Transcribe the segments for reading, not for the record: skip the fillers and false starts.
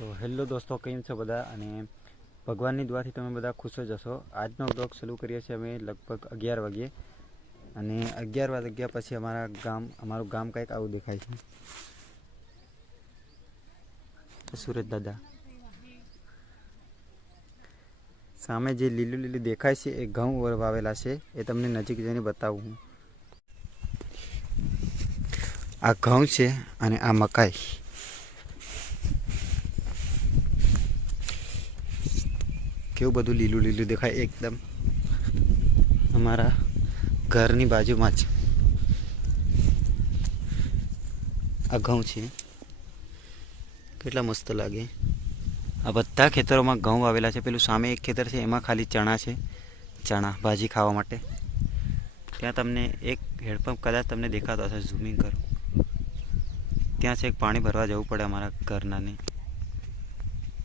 તો હેલો દોસ્તો, કેમ છો બધા? અને ભગવાનની દુઆથી તમે બધા ખુશ જ હશો. આજનો બ્લોગ શરૂ કરીએ છીએ અમે લગભગ 11 વાગ્યે, અને 11 વાગ્યા પછી અમારું ગામ કંઈક આવું દેખાય છે. સુરત દાદા સામે જે લીલું લીલું દેખાય છે એ ઘઉં વાવેલા છે. એ તમને નજીક જઈને બતાવું હું. આ ઘઉં છે અને આ મકાઈ. કેવું બધું લીલું લીલું દેખાય એકદમ અમારા ઘરની બાજુમાં જ આ ઘઉં છે. કેટલા મસ્ત લાગે. આ બધા ખેતરોમાં ઘઉં વાવેલા છે. પેલું સામે એક ખેતર છે એમાં ખાલી ચણા છે, ચણા ભાજી ખાવા માટે. ત્યાં તમને એક હેડપંપ કદાચ તમને દેખાતો હશે, ઝૂમિંગ કરું. ત્યાં છે એક પાણી ભરવા જવું પડે અમારા ઘરનાને.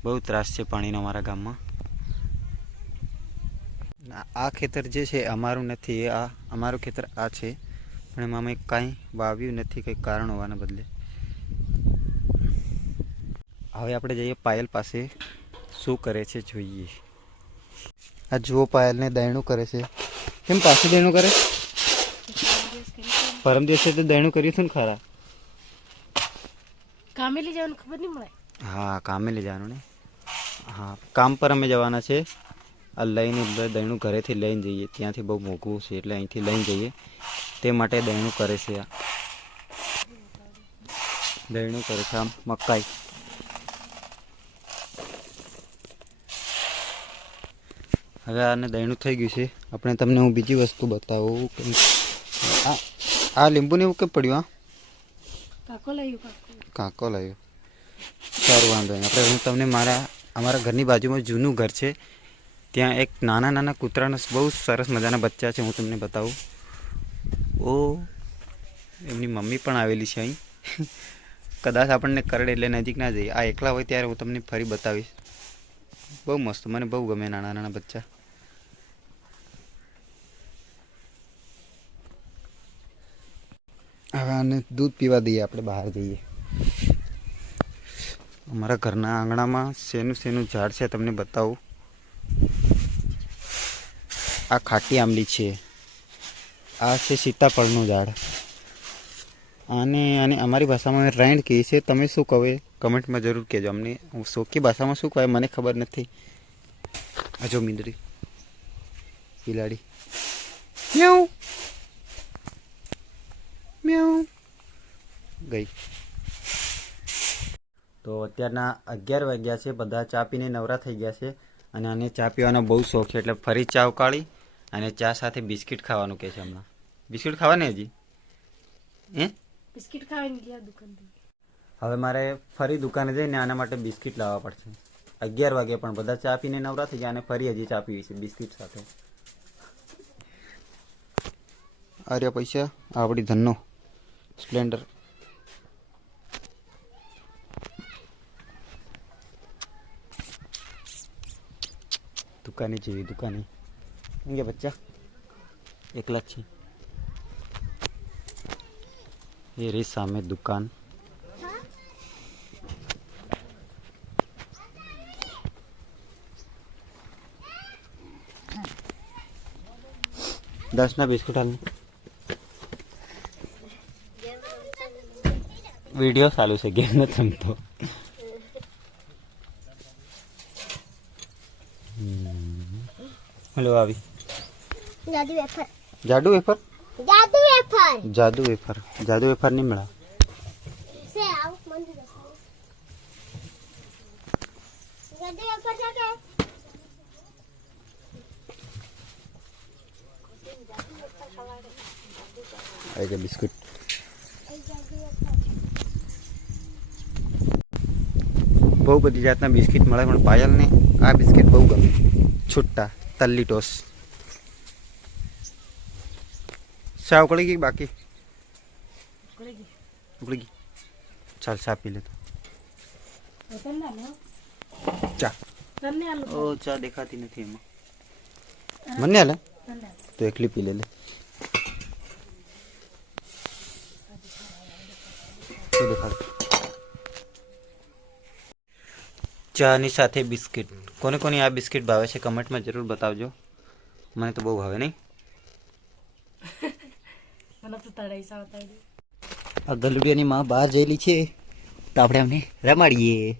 બહુ ત્રાસ છે પાણીનો અમારા ગામમાં. આ ખેતર જે છે અમારું નથી, આ અમારું ખેતર આ છે, પણ એમાં અમે કાંઈ વાવ્યું નથી, કંઈક કારણ હોવાના બદલે. હવે આપણે જઈએ પાયલ પાસે, શું કરે છે જોઈએ. આ જુઓ, પાયલને દયણું કરે છે. કેમ પાછું દયણું કરે? પરમ દિવસે તો દયણું કર્યું હતું ને ખરા. કામે લઈ જવાનું ખબર નહીં મળે. હા, કામે લઈ જવાનું ને. હા, કામ પર અમે જવાના છે. આ લઈને દયણું ઘરેથી લઈને જઈએ. ત્યાંથી બહુ મોંઘું છે એટલે અહીંથી લઈને જઈએ. તે માટે દયણું કરે છે. આ દયણું કરે છે. આમ મકાઈ. હવે આને દયણું થઈ ગયું છે. આપણે તમને હું બીજી વસ્તુ બતાવું. આ લીંબુ ને એવું કેમ પડ્યું? કાંકો લાવ્યો. સારું, વાંધો નહીં. આપણે હું તમને અમારા ઘરની બાજુમાં જૂનું ઘર છે, ત્યાં એક નાના નાના કૂતરાના બહુ સરસ મજાના બચ્ચા છે. હું તમને બતાવું. ઓ, એમની મમ્મી પણ આવેલી છે અહીં. કદાચ આપણને કરડે એટલે નજીક ના જઈએ. આ એકલા હોય ત્યારે હું તમને ફરી બતાવીશ. બહુ મસ્ત, મને બહુ ગમે નાના નાના બચ્ચા. હવે આને દૂધ પીવા દઈએ. આપણે બહાર જઈએ. અમારા ઘરના આંગણામાં શેનું ઝાડ છે તમને બતાવું. આ ખાટી આંબલી છે. આ છે સીતાફળનું ઝાડ. આને અમારી ભાષામાં રાઈણ કહે છે. તમે શું કહો કમેન્ટમાં જરૂર કહેજો. અમને સોકી ભાષામાં શું કહે મને ખબર નથી. આ જો મીંદડી, બિલાડી, મ્યાઉ મ્યાઉ ગઈ. તો અત્યારના 11 વાગ્યા છે. બધા ચા પીને નવરા થઈ ગયા છે. અને આને ચા પીવાનો બહુ શોખ છે, એટલે ફરી ચા ઉકાળી અને ચા સાથે બિસ્કિટ ખાવાનું કહે છે. હમણાં બિસ્કિટ ખાવાની હજી બિસ્કિટ ખાવાની ગયા દુકાનથી. હવે મારે ફરી દુકાને જઈને આના માટે બિસ્કિટ લાવવા પડશે. 11 વાગે પણ બધા ચા પીને નવરા થઈ ગયા અને ફરી હજી ચા પીવી છે બિસ્કિટ સાથે. આર્યા પૈસા આપણી ધનનો સ્પ્લેન્ડર. દુકાને જેવી દુકાને ગયા બચ્ચા એકલા જ છે. એ રહી સામે દુકાન. દસના બિસ્કુટ હાલ. વિડીયો ચાલુ છે, ગેમ નથી રમતો. હલો આવી જાદુ વેફર. જાદુ વેફર નહીં મળે. બિસ્કુટ બહુ બધી જાતના બિસ્કિટ મળે, પણ પાયલને આ બિસ્કિટ બહુ ગમે. છૂટા તલ્લી ટોસ. ચા ઉકળી ગઈ? બાકી ઉકળી ગઈ. ચાલ ચા પી લેતો. ચા ચા દેખાતી નથી એમાં. મને હાલે તો એકલી પી લે. દેખાડ ચાની સાથે બિસ્કિટ. કોને કોને આ બિસ્કિટ ભાવે છે કમેન્ટમાં જરૂર બતાવજો. મને તો બહુ ભાવે નહીં. મને તો તળાઈ સાવતા આ ગલુડિયાની માં બહાર જયેલી છે તો આપણે અમને રમાડીએ.